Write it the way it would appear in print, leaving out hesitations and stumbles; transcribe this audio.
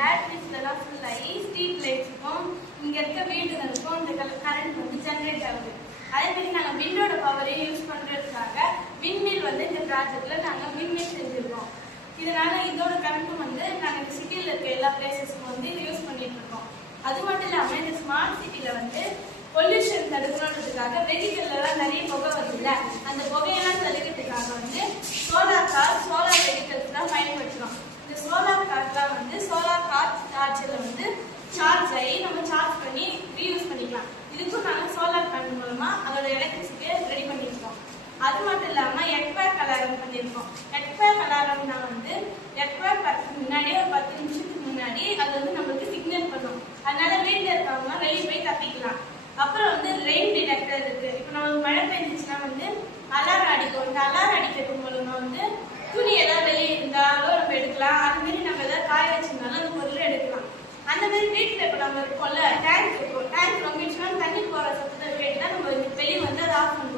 பேட்டரிஸ்லாம் full ஆகி street லைட்ஸுக்கும் இங்கே இருக்க வீடுகளுக்கும் இந்த கரண்ட் வந்து ஜென்ரேட் ஆகுது. அதே மாதிரி நாங்கள் விண்டோட பவரையும் யூஸ் பண்ணுறதுக்காக விண்மில் வந்து இந்த ப்ராஜெக்டில் நாங்கள் விண்மில் செஞ்சுருக்கோம். இதனால இதோட கரண்ட்டும் வந்து நாங்கள் இந்த சிட்டியில் இருக்க எல்லா பிளேசஸ்க்கும் வந்து யூஸ் பண்ணிட்டு இருக்கோம். அது மட்டும் இல்லாமல் இந்த ஸ்மார்ட் சிட்டியில் வந்து பொல்யூஷன் தடுக்கணுன்றதுக்காக வெஹிக்கிள்லாம் நிறைய புகை வருதுல்ல, அந்த புகையெல்லாம் தடுக்கிறதுக்காக வந்து சோலார் கார், சோலார் வெஹிக்கிள்ஸ் தான் பயன்படுத்துகிறோம். இந்த சோலார் கார்லாம் வந்து சோலார் கார் சார்ஜரில் வந்து சார்ஜ் ஆகி நம்ம சார்ஜ் பண்ணி ரீயூஸ் பண்ணிக்கலாம். இதுக்கும் நாங்கள் சோலார் பேனல் மூலமாக அதோட எலக்ட்ரிசிட்டியை ரெடி பண்ணியிருக்கோம். அது மட்டும் இல்லாமல் எக்பேக் அலாரம் பண்ணியிருக்கோம். எக்பேக் அலாரம்னா வந்து எக்பேக் முன்னாடியே ஒரு 10 நிமிஷத்துக்கு முன்னாடி அது வந்து நம்மளுக்கு சிக்னல் பண்ணும். அதனால வீட்டில் இருக்கவங்க வெளியே போய் தப்பிக்கலாம். அப்புறம் வந்து ரெயின் டிடெக்டர் இருக்கு. இப்போ நம்ம மழை பெஞ்சிச்சுன்னா வந்து அலாரம் அடிக்கும். இந்த அலாரம் அடிக்கிறது மூலமா வந்து துணி ஏதாவது வெளியே இருந்தாலும் நம்ம எடுக்கலாம். அது மாதிரி நம்ம ஏதாவது காய வச்சிருந்தாலும் அந்த பொருளை எடுக்கலாம். அந்த மாதிரி வீட்டில் இப்போ நம்ம இருக்கோம்ல, டேங்க் இருக்கும். டேங்க் ரொம்பிச்சுன்னா தண்ணி போகிற சத்தத்தை கேட்டுதான் நம்ம வெளியே வந்து அதை ஆஃப் பண்ணணும்.